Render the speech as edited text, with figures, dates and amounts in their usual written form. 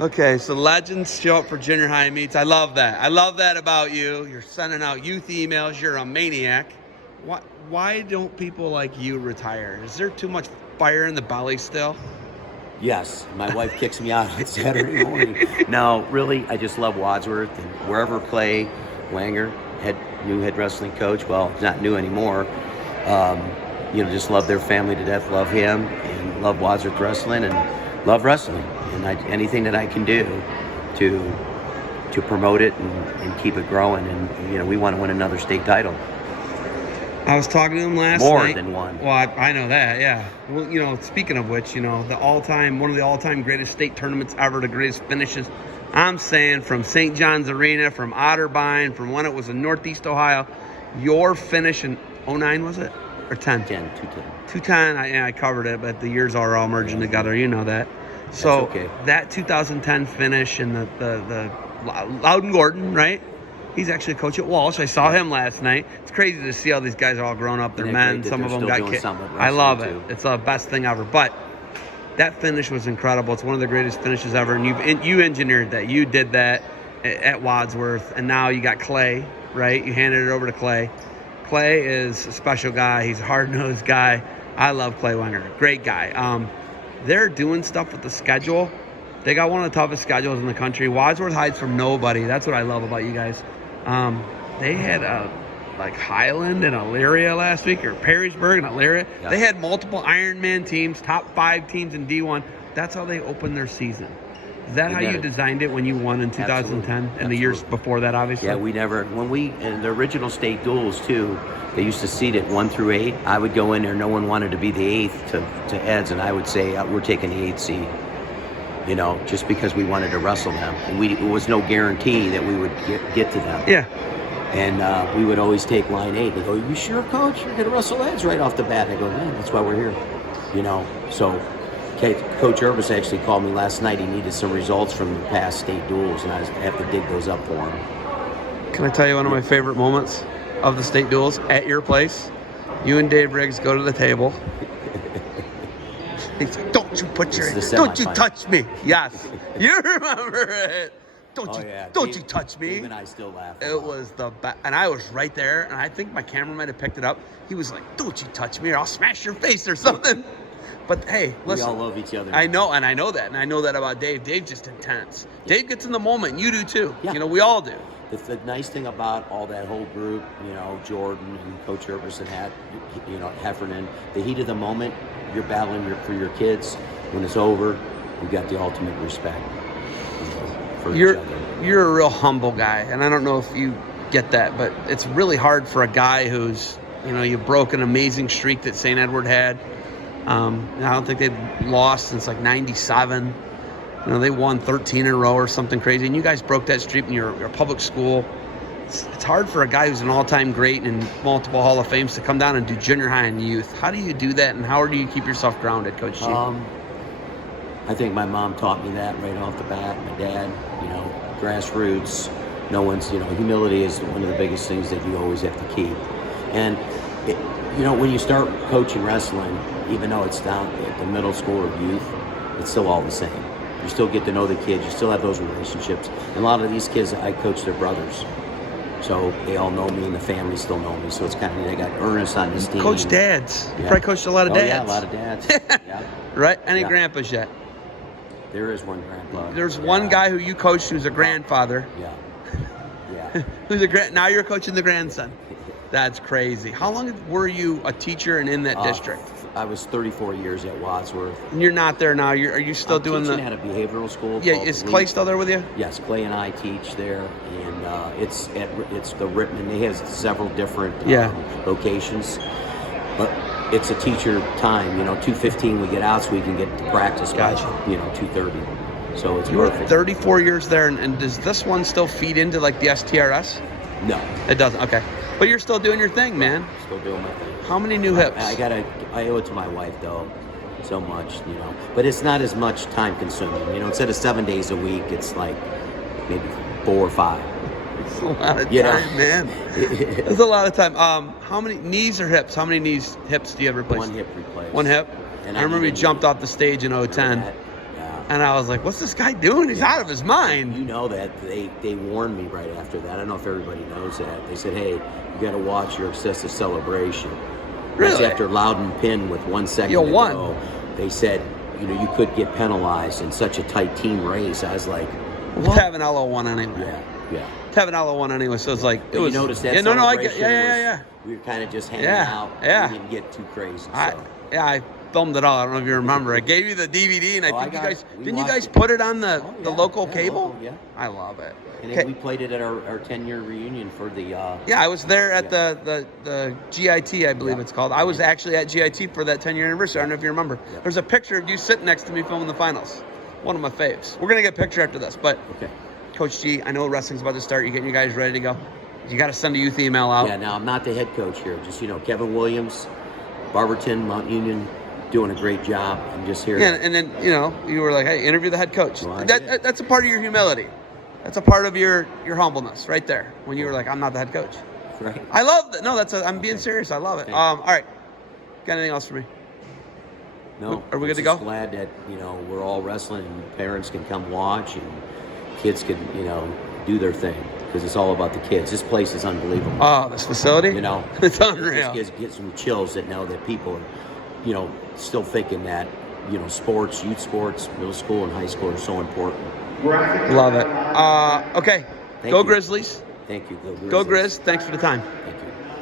Okay, so legends show up for junior high meets. I love that. I love that about you. You're sending out youth emails. You're a maniac. Why don't people like you retire? Is there too much fire in the belly still? Yes, my wife kicks me out on Saturday morning. No, really, I just love Wadsworth, and wherever Clay Wanger, new head wrestling coach, well, he's not new anymore, just love their family to death, love him, and love Wadsworth wrestling, and love wrestling. And anything that I can do to promote it and keep it growing. And, we want to win another state title. I was talking to him last night. More than one. Well, I know that, yeah. Well, speaking of which, one of the all-time greatest state tournaments ever, the greatest finishes. I'm saying from St. John's Arena, from Otterbein, from when it was in Northeast Ohio, your finish in 09, was it? Or 10? 210. 210, I covered it, but the years are all merging together, you know that. So okay. That 2010 finish and the Loudon Gordon, right? He's actually a coach at Walsh. I saw him last night. It's crazy to see all these guys are all grown up. They're men. Some of them got kicked. I love it. It's the best thing ever. But that finish was incredible. It's one of the greatest finishes ever. And you engineered that. You did that at Wadsworth. And now you got Clay, right? You handed it over to Clay. Clay is a special guy. He's a hard-nosed guy. I love Clay Wenger. Great guy. They're doing stuff with the schedule. They got one of the toughest schedules in the country. Wadsworth hides from nobody. That's what I love about you guys. They had Highland and Elyria last week, or Perrysburg and Elyria. Yeah. They had multiple Ironman teams, top 5 teams in D1. That's how they opened their season. Is that how you designed it when you won in 2010 and the years before that, obviously? Yeah, in the original state duels too, they used to seed it 1 through 8. I would go in there, no one wanted to be the 8th to Ed's, and I would say, we're taking the 8th seed. Just because we wanted to wrestle them. And it was no guarantee that we would get to them. Yeah. And we would always take line 8. They go, you sure, coach? You're going to wrestle Ed's right off the bat. I go, man, that's why we're here. So Coach Urbis actually called me last night. He needed some results from the past state duels, and I have to dig those up for him. Can I tell you one of my favorite moments of the state duels at your place? You and Dave Riggs go to the table. Don't you touch me. Yes. You remember it. Don't you touch me. Dave and I still laugh. It was the best. And I was right there, and I think my camera might have picked it up. He was like, don't you touch me or I'll smash your face or something. But hey, listen. We all love each other. I know, and I know that. And I know that about Dave. Dave's just intense. Yeah. Dave gets in the moment, and you do too. Yeah. We all do. The nice thing about all that whole group, Jordan and Coach Urbis and Heffernan, the heat of the moment, you're battling for your kids. When it's over, you got the ultimate respect for each other. You're a real humble guy, and I don't know if you get that, but it's really hard for a guy who's, you broke an amazing streak that St. Edward had. I don't think they'd lost since 97. They won 13 in a row or something crazy, and you guys broke that streak in your public school. It's hard for a guy who's an all-time great and multiple Hall of Fames to come down and do junior high and youth. How do you do that, and how do you keep yourself grounded, Coach G? I think my mom taught me that right off the bat. My dad, grassroots. No one's, humility is one of the biggest things that you always have to keep. And, when you start coaching wrestling, even though it's down at the middle school or youth, it's still all the same. You still get to know the kids. You still have those relationships. And a lot of these kids, I coach their brothers. So they all know me, and the family still know me. So it's kind of, I got Ernest on this team. Coach dads. You probably coached a lot of dads. Yeah, a lot of dads. Yeah. Right? Any grandpas yet? There is one grandpa. There's one guy who you coached who's a grandfather. Yeah. Now you're coaching the grandson. That's crazy. How long were you a teacher and in that district? I was 34 years at Wadsworth. And you're not there now. Are you still doing teaching at a behavioral school? Yeah, is Clay still there with you? Yes, Clay and I teach there, and it's the Rittman. He has several different locations, but it's a teacher time. 2:15 we get out so we can get to practice by 2:30. So it's perfect. You were 34 years there, and does this one still feed into the STRS? No, it doesn't. Okay, but you're still doing your thing, man. Still doing my thing. How many new hips? I owe it to my wife though, so much, But it's not as much time consuming. Instead of 7 days a week, it's maybe 4 or 5. It's a lot of time, man. It's a lot of time. How many knees or hips? How many hips do you have replaced? One hip replaced. One hip? And I remember you jumped off the stage in 2010. And I was like, what's this guy doing? He's out of his mind. You know that. They warned me right after that. I don't know if everybody knows that. They said, hey, you got to watch your excessive celebration. Really? That's after Loudon pinned with 1 second You to won. go. They said, you could get penalized in such a tight team race. I was like, what? Tavanello won anyway. Yeah. Tavanello won anyway, so it's like But you noticed that yeah. We were kind of just hanging out. Yeah. We didn't get too crazy. So. I filmed it all. I don't know if you remember. I gave you the DVD, and I think you guys put it on the local cable? Local, yeah. I love it. And we played it at our 10-year reunion for the... yeah, I was there at the GIT, I believe it's called. I was actually at GIT for that 10-year anniversary. I don't know if you remember. Yeah. There's a picture of you sitting next to me filming the finals. One of my faves. We're going to get a picture after this, but... Okay. Coach G, I know wrestling's about to start. You're getting you guys ready to go. You got to send a youth email out. Yeah, now I'm not the head coach here. Just, Kevin Williams, Barberton, Mount Union, doing a great job. I'm just here. Yeah, and then, you were like, hey, interview the head coach. Well, that's a part of your humility. That's a part of your humbleness right there when you were like, I'm not the head coach. Right. I love that. No, I'm being serious. I love it. All right. Got anything else for me? No. Are we good to go? I'm glad that, we're all wrestling and parents can come watch and kids can, do their thing because it's all about the kids. This place is unbelievable. Oh, this facility? It's unreal. It just gives some chills that know that people are, still thinking that, sports, youth sports, middle school and high school are so important. Love it. Okay. Go Grizzlies. Thank you. Go Grizz. Thanks for the time. Thank you.